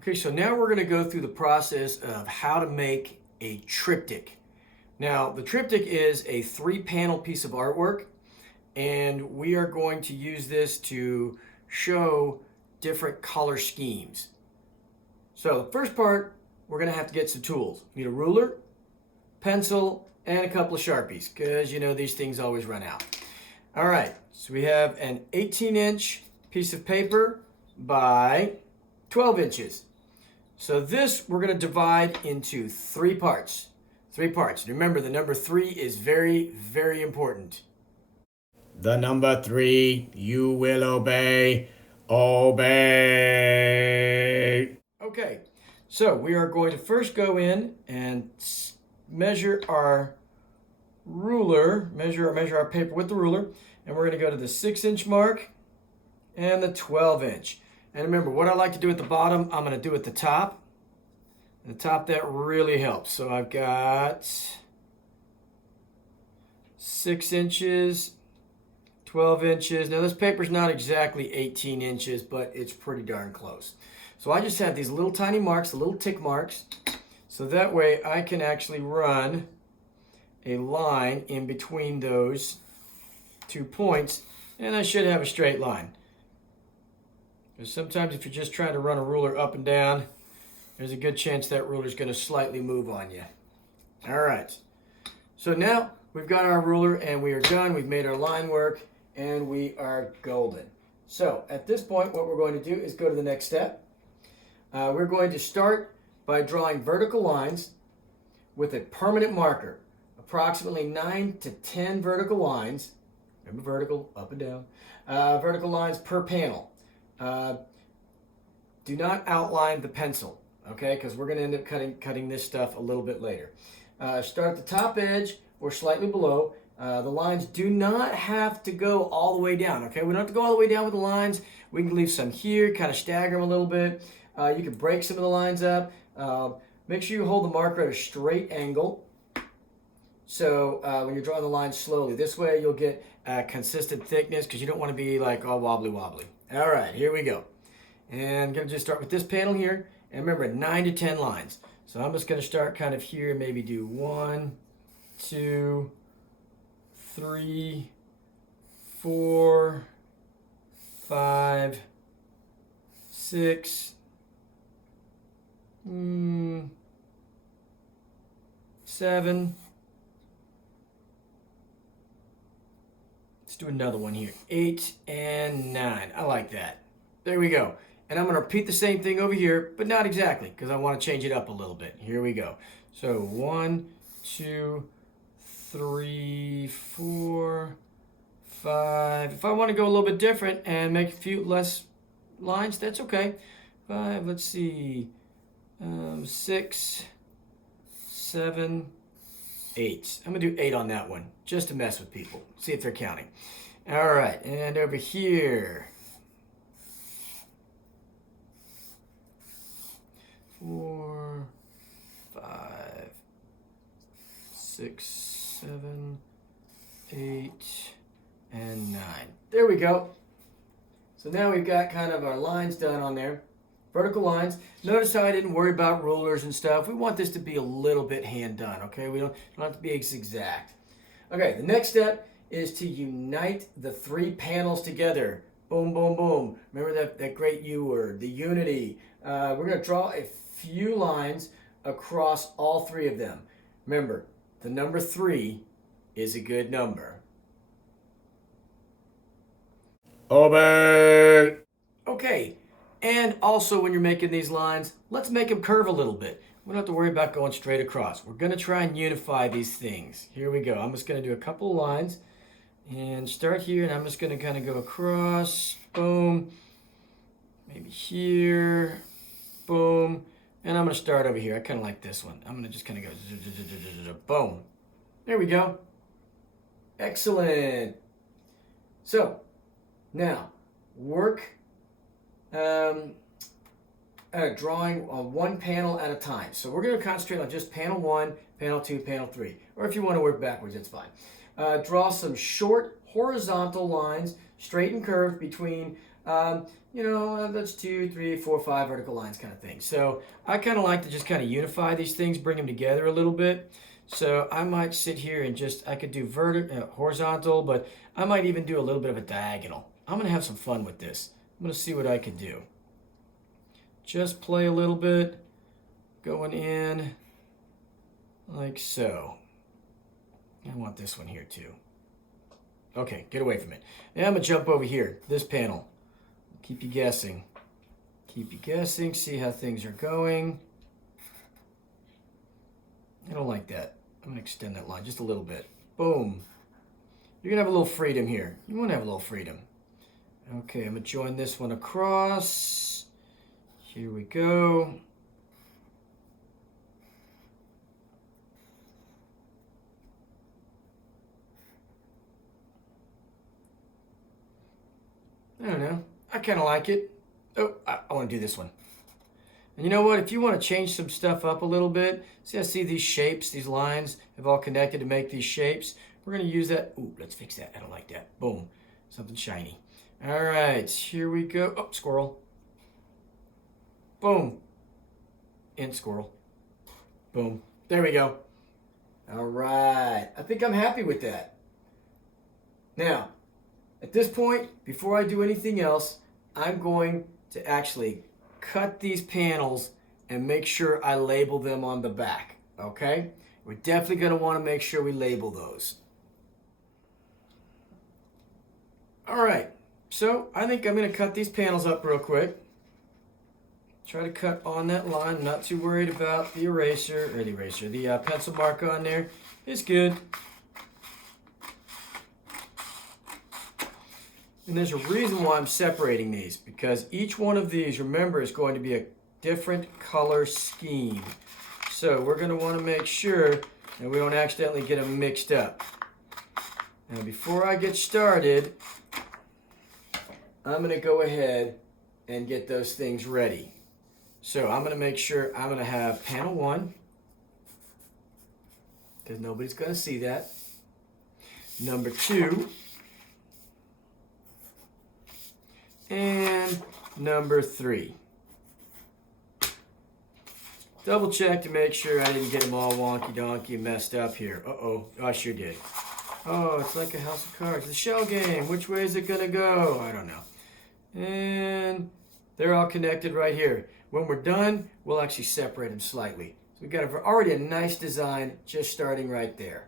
Okay, so now we're going to go through the process of how to make a triptych. Now, the triptych is a 3-panel piece of artwork, and we are going to use this to show different color schemes. So the first part, we're going to have to get some tools. We need a ruler, pencil, and a couple of Sharpies, because you know these things always run out. All right, so we have an 18-inch piece of paper by 12 inches. So this we're going to divide into 3 parts. 3 parts. Remember, the number 3 is very, very important. The number 3, you will obey. Obey. Okay, so we are going to first go in and measure our ruler, measure our paper with the ruler, and we're going to go to the 6-inch mark and the 12-inch. And remember, what I like to do at the bottom, I'm going to do at the top. At the top, that really helps. So I've got 6 inches, 12 inches. Now this paper's not exactly 18 inches, but it's pretty darn close. So I just have these little tiny marks, the little tick marks, so that way I can actually run a line in between those 2 points, and I should have a straight line. Because sometimes if you're just trying to run a ruler up and down, there's a good chance that ruler's going to slightly move on you. All right. So now we've got our ruler and we are done. We've made our line work and we are golden. So at this point, what we're going to do is go to the next step. We're going to start by drawing vertical lines with a permanent marker. Approximately 9 to 10 vertical lines. Remember, vertical, up and down. Vertical lines per panel. Do not outline the pencil, okay? Because we're going to end up cutting this stuff a little bit later. Start at the top edge or slightly below. The lines do not have to go all the way down, okay? We don't have to go all the way down with the lines. We can leave some here, kind of stagger them a little bit. You can break some of the lines up. Make sure you hold the marker at a straight angle. So when you're drawing the line slowly, this way you'll get consistent thickness because you don't want to be like all wobbly. All right, here we go. And I'm going to just start with this panel here. And remember, 9 to 10 lines. So I'm just going to start kind of here, maybe do 1, 2, 3, 4, 5, 6, 7. Let's do another one here. 8 and 9. I like that. There we go. And I'm going to repeat the same thing over here, but not exactly, because I want to change it up a little bit. Here we go. So 1, 2, 3, 4, 5. If I want to go a little bit different and make a few less lines, that's okay. 5, let's see, 6, 7, 8. I'm going to do 8 on that one, just to mess with people. See if they're counting. All right, and over here. 4, 5, 6, 7, 8, and 9. There we go. So now we've got kind of our lines done on there. Vertical lines. Notice how I didn't worry about rulers and stuff. We want this to be a little bit hand done, okay? We don't have to be exact. Okay, the next step is to unite the 3 panels together. Boom, boom, boom. Remember that great U word, the unity. We're going to draw a few lines across all 3 of them. Remember, the number 3 is a good number. Obey. Okay, and also when you're making these lines, let's make them curve a little bit. We don't have to worry about going straight across. We're going to try and unify these things. Here we go. I'm just going to do a couple of lines and start here, and I'm just going to kind of go across. Boom. Maybe here. Boom. And I'm going to start over here. I kind of like this one. I'm going to just kind of go boom. There we go. Excellent. So, now, work drawing on one panel at a time. So we're going to concentrate on just panel 1, panel 2, panel 3. Or if you want to work backwards, that's fine. Draw some short horizontal lines, straight and curved between That's 2, 3, 4, 5 vertical lines kind of thing. So I kind of like to just kind of unify these things, bring them together a little bit. So I might sit here and I could do horizontal, but I might even do a little bit of a diagonal. I'm going to have some fun with this. I'm going to see what I can do. Just play a little bit, going in like so. I want this one here too. Okay, get away from it. Now I'm going to jump over here, this panel. Keep you guessing. Keep you guessing, see how things are going. I don't like that. I'm going to extend that line just a little bit. Boom. You're going to have a little freedom here. You want to have a little freedom. Okay, I'm going to join this one across. Here we go. I don't know. I kind of like it. Oh, I want to do this one. And you know what? If you want to change some stuff up a little bit, I see these shapes, these lines have all connected to make these shapes. We're going to use that. Ooh, let's fix that. I don't like that. Boom. Something shiny. All right, here we go. Oh, squirrel. Boom. And squirrel. Boom. There we go. All right. I think I'm happy with that. Now, at this point, before I do anything else, I'm going to actually cut these panels and make sure I label them on the back, okay? We're definitely going to want to make sure we label those. All right, so I think I'm going to cut these panels up real quick. Try to cut on that line. I'm not too worried about the the pencil mark on there. It's good. And there's a reason why I'm separating these, because each one of these, remember, is going to be a different color scheme. So we're going to want to make sure that we don't accidentally get them mixed up. Now before I get started, I'm going to go ahead and get those things ready. So I'm going to make sure I'm going to have panel 1, because nobody's going to see that. Number 2. And number 3. Double check to make sure I didn't get them all wonky donkey messed up here. Uh-oh, I sure did. Oh, it's like a house of cards. The shell game. Which way is it going to go? I don't know. And they're all connected right here. When we're done, we'll actually separate them slightly. So we've got already a nice design just starting right there.